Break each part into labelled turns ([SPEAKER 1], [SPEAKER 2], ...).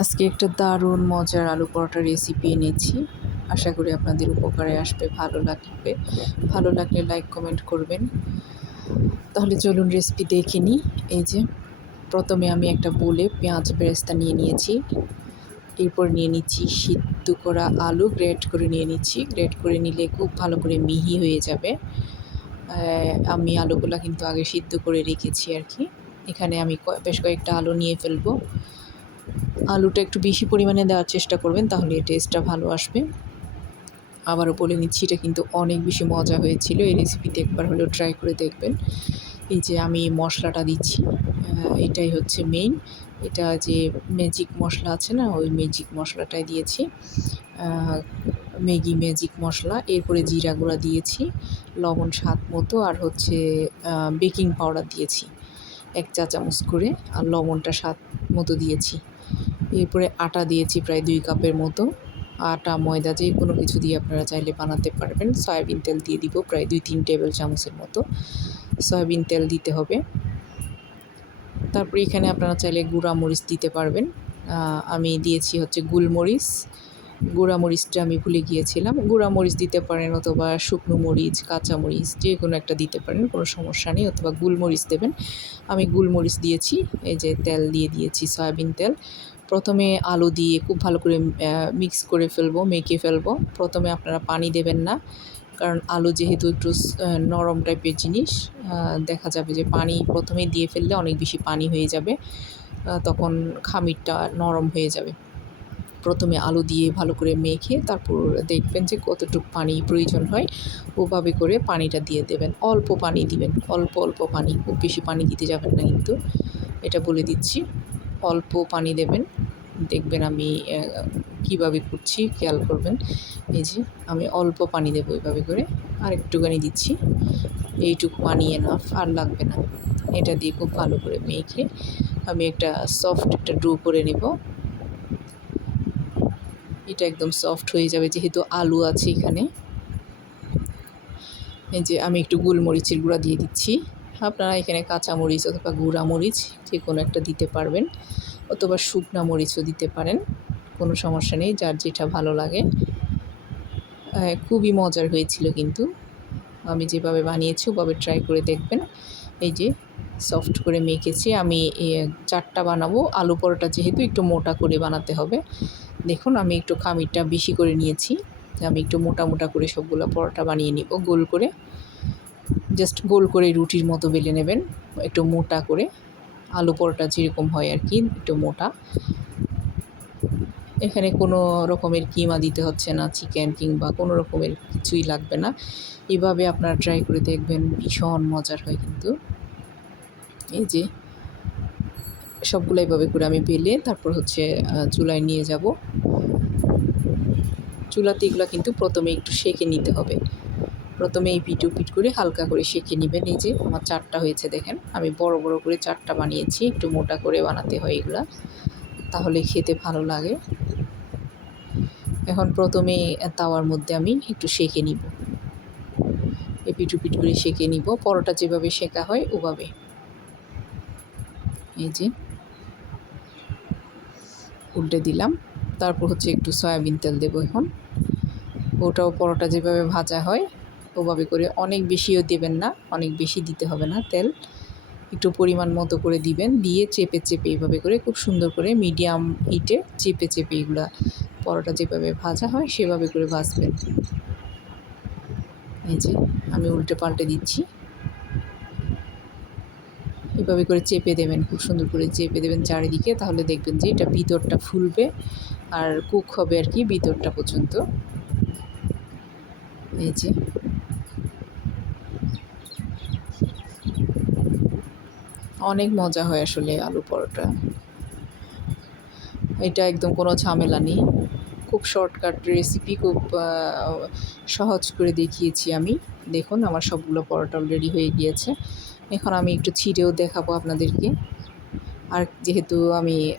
[SPEAKER 1] আজকে একটা দারুণ মজার আলু পরোটা রেসিপি এনেছি। আশা করি আপনাদের উপকারে আসবে, ভালো লাগবে। ভালো লাগলে লাইক কমেন্ট করবেন। তাহলে চলুন রেসিপি দেখে নিই। এই যে, প্রথমে আমি একটা বলে পেঁয়াজ বেরেস্তা নিয়ে নিয়েছি। এরপর নিয়ে নিচ্ছি সিদ্ধ করা আলু গ্রেট করে নিয়ে নিচ্ছি। গ্রেট করে নিলে খুব ভালো করে মিহি হয়ে যাবে। আমি আলুগুলো কিন্তু আগে সিদ্ধ করে রেখেছি আর কি। এখানে আমি বেশ কয়েকটা আলু নিয়ে ফেলব। আলুটা একটু বেশি পরিমাণে দেওয়ার চেষ্টা করবেন, তাহলে টেস্টটা ভালো আসবে। আবারও বলে নিচ্ছি, এটা কিন্তু অনেক বেশি মজা হয়েছিল, এই রেসিপিতে একবার হলেও ট্রাই করে দেখবেন। এই যে আমি মশলাটা দিচ্ছি এটাই হচ্ছে মেইন এটা যে ম্যাজিক মশলা আছে না, ওই ম্যাজিক মশলাটাই দিয়েছি। ম্যাগি ম্যাজিক মশলা, এরপরে জিরা গুঁড়া দিয়েছি, লবণ স্বাদ মতো, আর হচ্ছে বেকিং পাউডার দিয়েছি। এক চা চামচ করে, আর লবণটা স্বাদ মতো দিয়েছি। এরপরে আটা দিয়েছি প্রায় দুই কাপের মতো। আটা, ময়দা, যে কোনো কিছু দিয়ে আপনারা চাইলে বানাতে পারবেন। সয়াবিন তেল দিয়ে দিব প্রায় দুই তিন টেবিল চামচের মতো। সয়াবিন তেল দিতে হবে। তারপরে এখানে আপনারা চাইলে গুঁড়া মরিচ দিতে পারবেন। আমি দিয়েছি হচ্ছে গুলমরিচ। গুঁড়া মরিচটা আমি ভুলে গিয়েছিলাম। গুঁড়া মরিচ দিতে পারেন অথবা শুকনো মরিচ, কাঁচা মরিচ, যে কোনো একটা দিতে পারেন, কোনো সমস্যা নেই। অথবা গুলমরিচ দেবেন। আমি গুলমরিচ দিয়েছি, এই যে তেল দিয়ে দিয়েছি সয়াবিন তেল। প্রথমে আলু দিয়ে খুব ভালো করে মিক্স করে ফেলব, মেখে ফেলব। প্রথমে আপনারা পানি দেবেন না, কারণ আলু যেহেতু একটু নরম টাইপের জিনিস দেখা যাবে যে পানি প্রথমে দিয়ে ফেললে অনেক বেশি পানি হয়ে যাবে তখন খামিরটা নরম হয়ে যাবে। প্রথমে আলু দিয়ে ভালো করে মেখে তারপর দেখবেন যে কতটুকু পানি প্রয়োজন হয়, ওভাবে করে পানিটা দিয়ে দেবেন। অল্প পানি দিবেন, অল্প অল্প পানি, খুব বেশি পানি দিতে যাবেন না কিন্তু। এটা বলে দিচ্ছি। অল্প পানি দেবেন। দেখবেন আমি কীভাবে করছি, খেয়াল করবেন। এই যে, আমি অল্প পানি দেবো এইভাবে করে। আর একটুখানি দিচ্ছি। এইটুকু পানি এনাফ আর লাগবে না। এটা দিয়ে খুব ভালো করে মেখে আমি একটা সফট একটা ডো করে নেব। এটা একদম সফট হয়ে যাবে, যেহেতু আলু আছে এখানে। এই যে, আমি একটু গোলমরিচের গুঁড়া দিয়ে দিচ্ছি। আপনারা এখানে কাঁচা মরিচ অথবা গুঁড়া মরিচ যে কোনো একটা দিতে পারবেন অথবা শুকনা মরিচও দিতে পারেন, কোনো সমস্যা নেই, যার যেটা ভালো লাগে। খুবই মজার হয়েছিল কিন্তু। আমি যেভাবে বানিয়েছি ওভাবে ট্রাই করে দেখবেন। এই যে সফট করে মেখেছি, আমি চারটা বানাবো। আলু পরোটা যেহেতু একটু মোটা করে বানাতে হবে, দেখুন আমি একটু খামিরটা বেশি করে নিয়েছি। আমি একটু মোটা মোটা করে সবগুলো পরোটা বানিয়ে নিব, গোল করে। জাস্ট গোল করে রুটির মতো বেলে নেবেন, একটু মোটা করে। আলু পরোটা যেরকম হয় আর কি, একটু মোটা। এখানে কোনো রকমের কিমা দিতে হচ্ছে না, চিকেন কিংবা কোনো রকমের কিছুই লাগবে না। এভাবে আপনারা ট্রাই করে দেখবেন, ভীষণ মজার হয় কিন্তু। এই যে, সবগুলো এইভাবে করে আমি বেলে তারপর হচ্ছে চুলায় নিয়ে যাব। চুলাতে এগুলো কিন্তু প্রথমে একটু সেঁকে নিতে হবে। প্রথমে এই পিটু পিট করে হালকা করে সেঁকে নেবেন। এই যে আমার চারটা হয়েছে, দেখেন। আমি বড় বড় করে চারটা বানিয়েছি, একটু মোটা করে বানাতে হয় এগুলা, তাহলে খেতে ভালো লাগে। এখন প্রথমে তাওয়ার মধ্যে আমি একটু সেঁকে নিব। এই পিটু পিট করে সেঁকে নিব। পরোটা যেভাবে সেঁকা হয়, ওভাবে। এই যে উল্টে দিলাম। তারপর হচ্ছে একটু সয়াবিন তেল দেবো এখন। ওটাও পরোটা যেভাবে ভাজা হয় ওভাবে করে অনেক বেশিও দেবেন না, অনেক বেশি দিতে হবে না তেল। একটু পরিমাণ মতো করে দিবেন, দিয়ে চেপে চেপে এইভাবে করে খুব সুন্দর করে মিডিয়াম হিটে চেপে চেপে এগুলা পরোটা যেভাবে ভাজা হয় সেভাবে করে ভাজবেন। এই যে আমি উল্টে পাল্টে দিচ্ছি। এভাবে করে চেপে দেবেন, খুব সুন্দর করে চেপে দেবেন চারিদিকে, তাহলে দেখবেন যে এটা ভিতরটা ফুলবে আর কুক হবে আর কি ভিতরটা পর্যন্ত। এই যে অনেক মজা হয় আসলে আলু পরোটা। এটা একদম কোনো ঝামেলা নেই। খুব শর্টকাট রেসিপি খুব সহজ করে দেখিয়েছি আমি। দেখুন, আমার সবগুলো পরোটা অলরেডি হয়ে গিয়েছে। এখন আমি একটু ছিঁড়েও দেখাবো আপনাদেরকে। আর যেহেতু আমি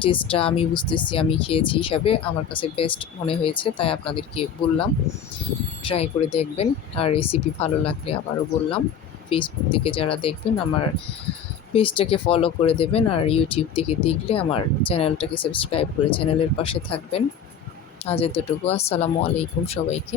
[SPEAKER 1] টেস্টটা আমি বুঝতেছি, আমি খেয়েছি হিসাবে, আমার কাছে বেস্ট মনে হয়েছে, তাই আপনাদেরকে বললাম। ট্রাই করে দেখবেন। আর রেসিপি ভালো লাগলে আবারও বললাম। ফেসবুক থেকে যারা দেখবেন, আমার পেজটাকে ফলো করে দেবেন আর ইউটিউব থেকে দেখলে আমার চ্যানেলটাকে সাবস্ক্রাইব করে চ্যানেলের পাশে থাকবেন। আজ এতটুকু। আসসালামু আলাইকুম সবাইকে।